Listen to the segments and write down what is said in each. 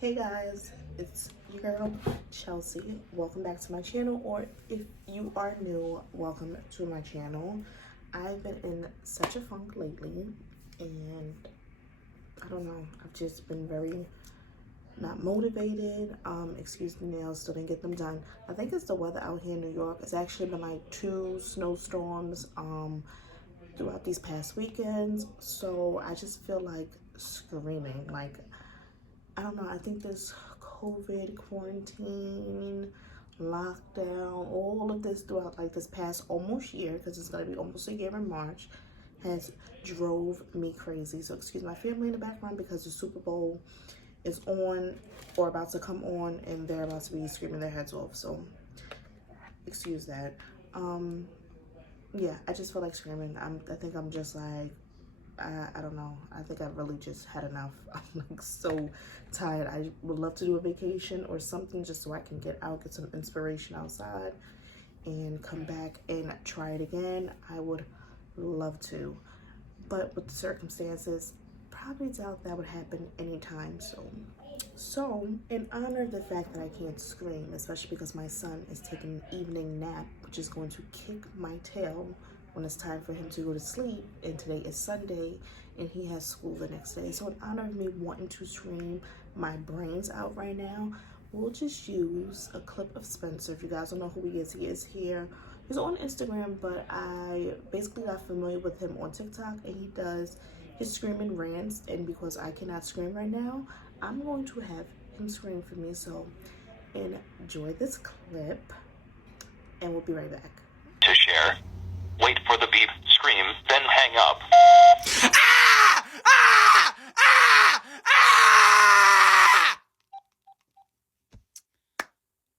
Hey guys, it's your girl Chelsea. Welcome back to my channel, or if you are new, welcome to my channel. I've been in such a funk lately, and I don't know, I've just been very not motivated. Excuse me, nails still didn't get them done. I think it's the weather out here in New York. It's actually been like 2 snowstorms throughout these past weekends, so I just feel like screaming. Like, I don't know, I think this COVID, quarantine, lockdown, all of this throughout like this past almost year, because it's going to be almost a year in March, has drove me crazy. So excuse my family in the background because the Super Bowl is on or about to come on, and they're about to be screaming their heads off. So excuse that. Yeah, I just feel like screaming. I think I'm just like, I don't know. I think I really just had enough. I'm like so tired. I would love to do a vacation or something just so I can get out, get some inspiration outside, and come back and try it again. I would love to. But with the circumstances, probably doubt that would happen anytime soon. So, in honor of the fact that I can't scream, especially because my son is taking an evening nap, which is going to kick my tail when it's time for him to go to sleep, and today is Sunday, and he has school the next day. So in honor of me wanting to scream my brains out right now, we'll just use a clip of Spencer. If you guys don't know who he is here. He's on Instagram, but I basically got familiar with him on TikTok, and he does his screaming rants, and because I cannot scream right now, I'm going to have him scream for me. So enjoy this clip, and we'll be right back. To share. Wait for the beep, scream, then hang up.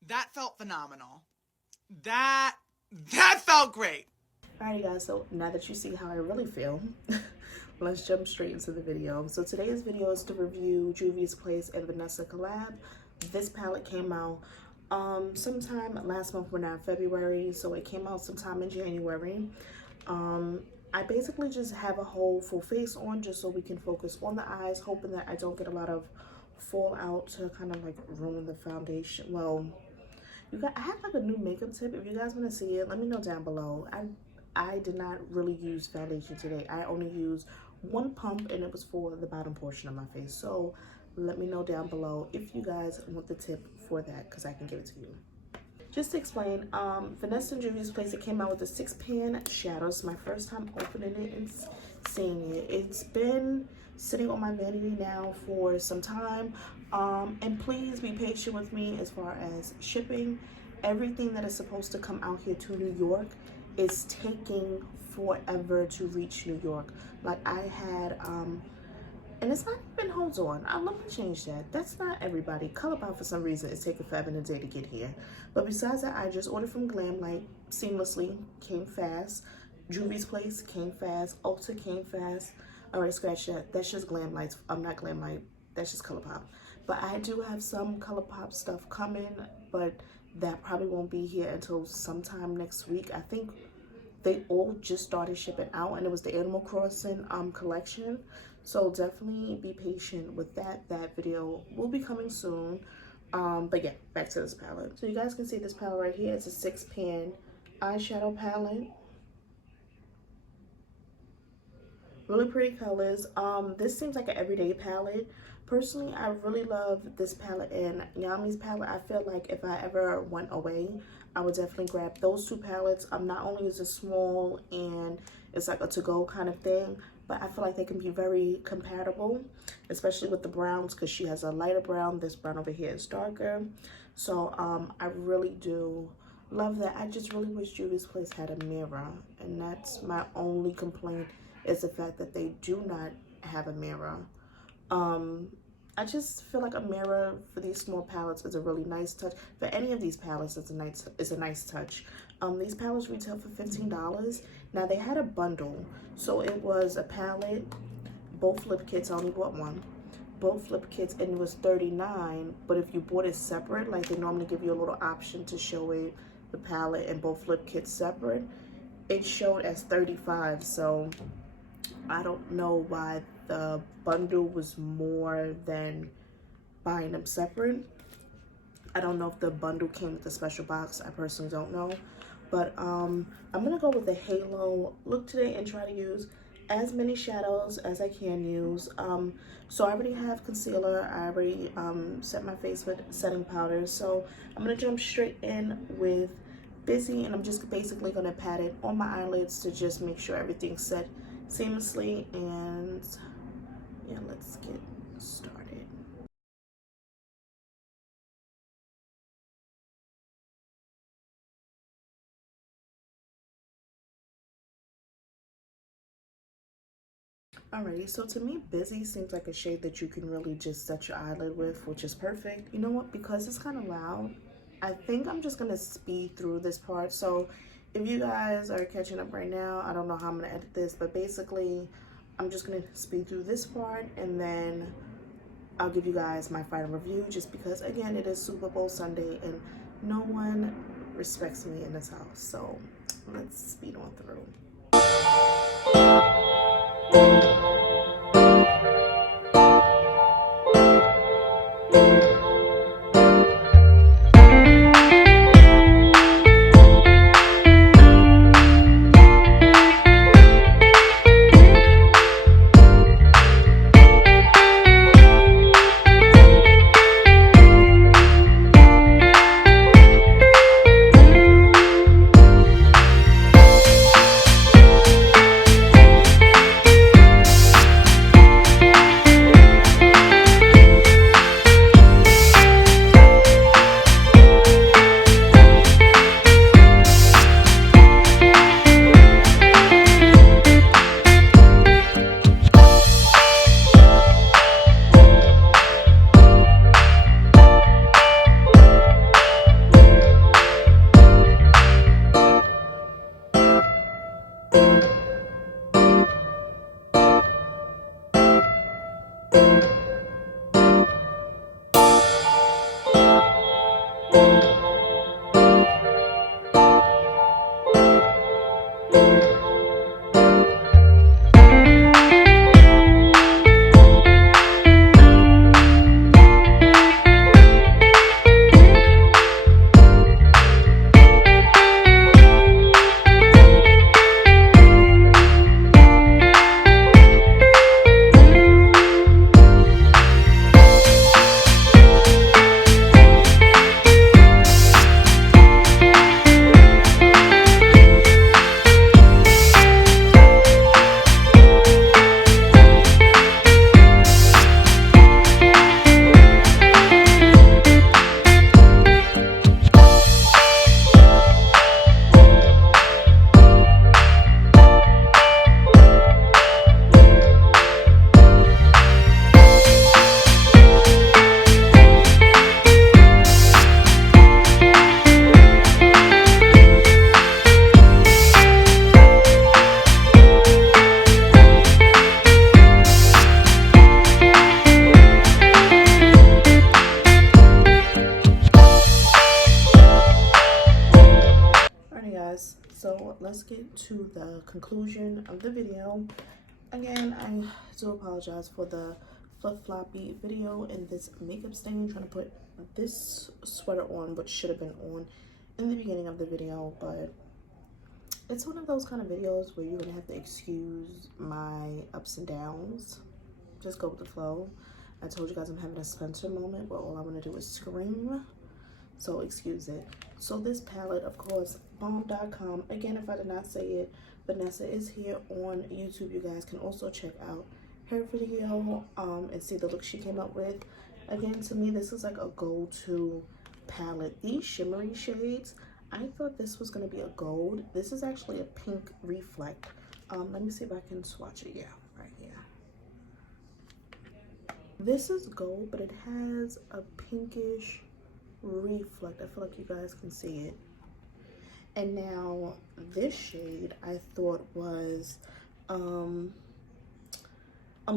That felt phenomenal. That felt great. Alrighty guys, so now that you see how I really feel, let's jump straight into the video. So today's video is to review Juvia's Place and Vanessa collab. This palette came out sometime last month. We're now in February, so it came out sometime in January. I basically just have a whole full face on just so we can focus on the eyes, hoping that I don't get a lot of fallout to kind of like ruin the foundation. Well, I have like a new makeup tip. If you guys want to see it, let me know down below. I did not really use foundation today. I only used one pump, and it was for the bottom portion of my face. So let me know down below if you guys want the tip for that, because I can give it to you. Just to explain, Vanessa and Juvia's Place, it came out with a 6-pan shadow. It's my first time opening it and seeing it. It's been sitting on my vanity now for some time. And please be patient with me as far as shipping. Everything that is supposed to come out here to New York is taking forever to reach New York. Like I had, and it's not even, hold on, let me change that. That's not everybody. ColourPop for some reason is taking forever and a day to get here. But besides that, I just ordered from Glamlight seamlessly, came fast. Juvia's Place came fast. Ulta came fast. All right, scratch that. That's just Glamlight. I'm not Glamlight. That's just ColourPop. But I do have some ColourPop stuff coming, but that probably won't be here until sometime next week. I think they all just started shipping out, and it was the Animal Crossing collection. So definitely be patient with that. That video will be coming soon. But yeah, back to this palette. So you guys can see this palette right here. It's a 6-pan eyeshadow palette. Really pretty colors. This seems like an everyday palette. Personally, I really love this palette and Yami's palette. I feel like if I ever went away, I would definitely grab those two palettes. Not only is it small and it's like a to-go kind of thing, but I feel like they can be very compatible, especially with the browns, because she has a lighter brown. This brown over here is darker. So I really do love that. I just really wish Juvia's Place had a mirror, and that's my only complaint, is the fact that they do not have a mirror. I just feel like a mirror for these small palettes is a really nice touch. For any of these palettes, it's a nice touch. These palettes retail for $15. Now they had a bundle, so it was a palette, both lip kits. I only bought one. Both lip kits, and it was $39. But if you bought it separate, like they normally give you a little option to show it, the palette and both lip kits separate, it showed as $35. So I don't know why the bundle was more than buying them separate. I don't know if the bundle came with a special box. I personally don't know. But I'm going to go with the Halo look today and try to use as many shadows as I can use. So I already have concealer. I already set my face with setting powder. So I'm going to jump straight in with Busy. And I'm just basically going to pat it on my eyelids to just make sure everything's set seamlessly. And yeah, let's get started. Alrighty, so to me, Busy seems like a shade that you can really just set your eyelid with, which is perfect. You know what? Because it's kind of loud, I think I'm just going to speed through this part. So if you guys are catching up right now, I don't know how I'm going to edit this, but basically, I'm just going to speed through this part and then I'll give you guys my final review just because, again, it is Super Bowl Sunday and no one respects me in this house. So let's speed on through. So let's get to the conclusion of the video. Again, I do apologize for the flip-floppy video and this makeup stain, trying to put this sweater on, which should have been on in the beginning of the video, but it's one of those kind of videos where you're gonna have to excuse my ups and downs. Just go with the flow. I told you guys I'm having a Spencer moment, but all I want to do is scream, so excuse it. So this palette, of course, bomb.com. Again, if I did not say it, Vanessa is here on YouTube. You guys can also check out her video and see the look she came up with. Again, to me, this is like a go-to palette. These shimmery shades, I thought this was going to be a gold. This is actually a pink reflect. Let me see if I can swatch it. Yeah, right here. This is gold, but it has a pinkish reflect. I feel like you guys can see it. And now this shade I thought was I'm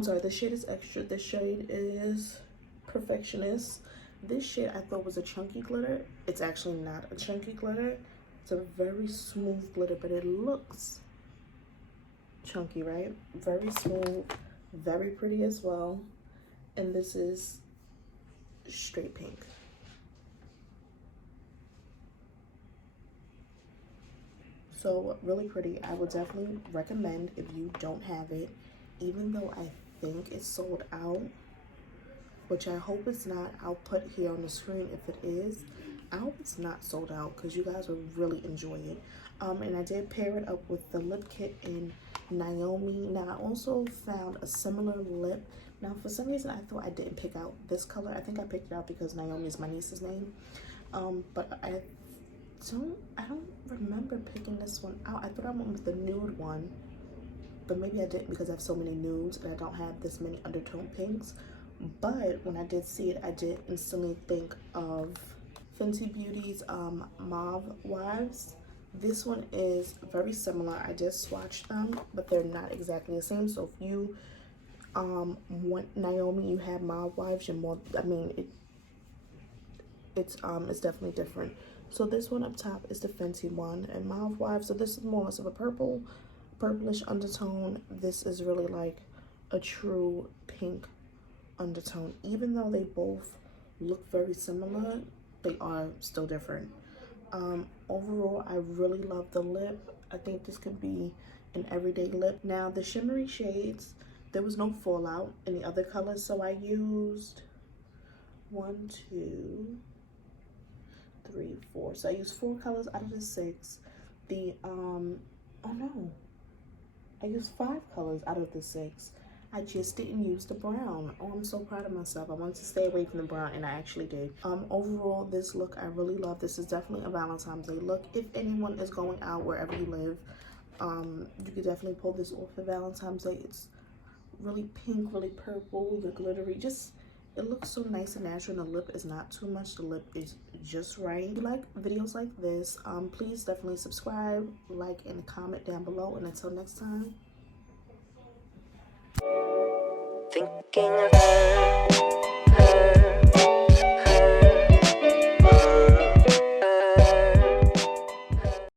sorry, this shade is extra. This shade is Perfectionist. This shade I thought was a chunky glitter. It's actually not a chunky glitter. It's a very smooth glitter, but it looks chunky, right? Very smooth, very pretty as well. And this is straight pink. So really pretty. I would definitely recommend if you don't have it, even though I think it's sold out, which I hope it's not. I'll put here on the screen if it is. I hope it's not sold out because you guys will really enjoy it. And I did pair it up with the lip kit in Naomi. Now I also found a similar lip. Now for some reason I thought I didn't pick out this color. I think I picked it out because Naomi is my niece's name. But I don't remember picking this one out. I thought I went with the nude one, but maybe I didn't because I have so many nudes and I don't have this many undertone pinks. But when I did see it, I did instantly think of Fenty Beauty's Mauve Wives. This one is very similar. I just swatched them, but they're not exactly the same. So if you want Naomi, you have Mauve Wives, you're more, I mean, it's definitely different. So this one up top is the Fenty one, and Mauve Wives, so this is more or less of a purplish undertone. This is really like a true pink undertone. Even though they both look very similar, they are still different. Overall, I really love the lip. I think this could be an everyday lip. Now the shimmery shades, there was no fallout in the other colors, so I used 1, 2, 3, 4. So I used 4 colors out of the 6. The oh no, I used 5 colors out of the 6. I just didn't use the brown. Oh, I'm so proud of myself. I wanted to stay away from the brown, and I actually did. Overall, this look I really love. This is definitely a Valentine's Day look. If anyone is going out wherever you live, you could definitely pull this off for Valentine's Day. It's really pink, really purple, the glittery, just it looks so nice and natural, and the lip is not too much. The lip is just right. If you like videos like this, please definitely subscribe, like, and comment down below. And until next time. Thinking of her.